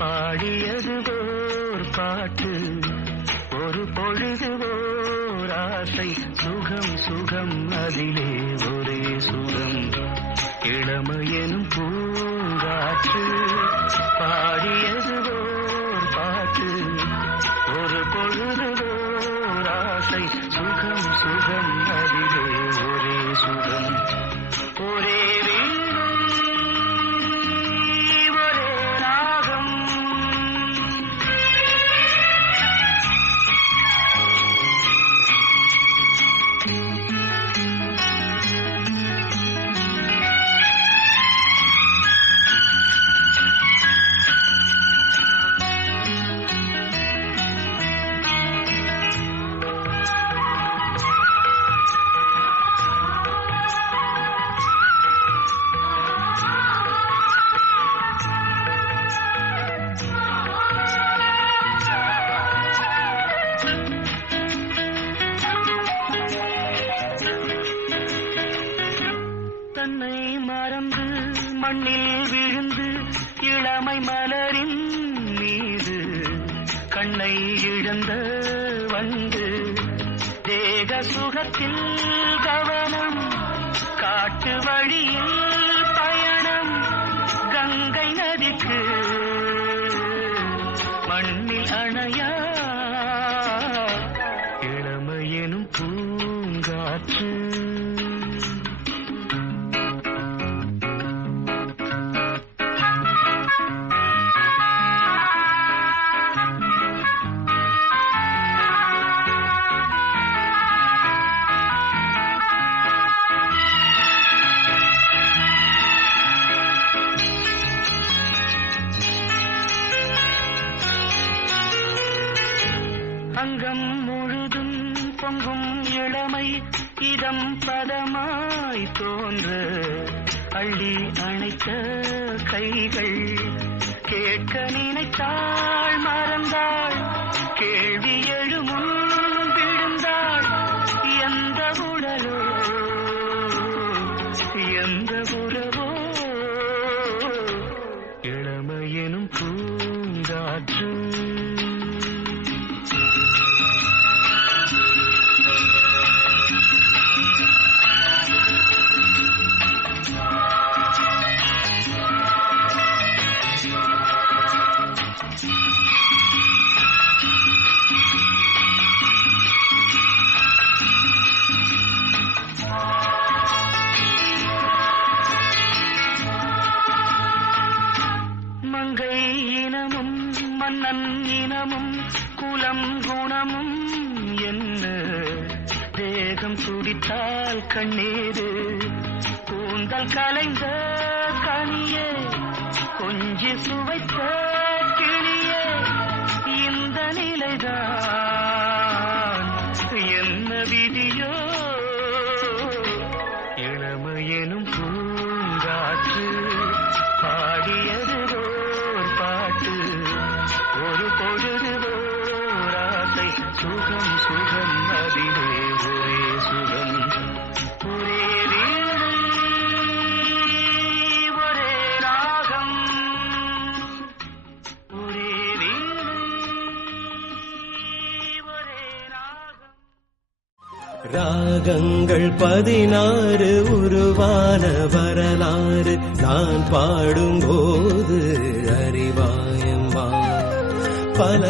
பாடியது ஓர் பாட்டு, ஒரு பொழுது ஓர் ஆசை, சுகம் சுகம் அதிலே ஒரே சுகம், இளமையெனும் பூங்காற்று. பாடியது ஓர் பாட்டு, ஒரு பொழுது ஓர் ஆசை, சுகம் சுகம் அதிலே ஒரே சுகம், ஒரே தன்னை மறந்து மண்ணில் விழுந்து இளமை மலரின் மீது கண்ணை இழந்த வந்து, தேக சுகத்தில் கவனம், காட்டு வழியில் பயணம், கங்கை நதிக்கு மண்ணில் அணையா இளமையெனும் பூங்காற்று. அங்கம் முழுதும் பொங்கும் இளமை, இதம் பதமாய் தோன்ற, அள்ளி அணைத்த கைகள், கேட்க நினைத்தாள் மறந்தாள், கேள்வி எழுமுன் விழுந்தாள், எந்த உடலோ எந்த உறவோ இளமையெனும் பூங்காற்று. மங்கை இனமும் மன்னன் இனமும் குலம் குணமும் என்ன, தேகம் துடித்தால் கண்ணீரு, கூந்தல் கலைந்த கனியே, கொஞ்சி சுவைத்த கிளியே, இந்த நிலைதான் என்ன விதியோ, இளமையெனும் பூங்காற்று. பாடியது ஓர் பாட்டு, ஒரு பொழுது ஓர் ஆசை, சுகம் சுகம் அதிலே ஒரே சுகம், ஒரே வீணை ஒரே ராகம், ஒரே வீணை ஒரே ராகம். ராகங்கள் 16 உருவான வரலாறு நான் பாடும்போது அறிவாயம்மா, பல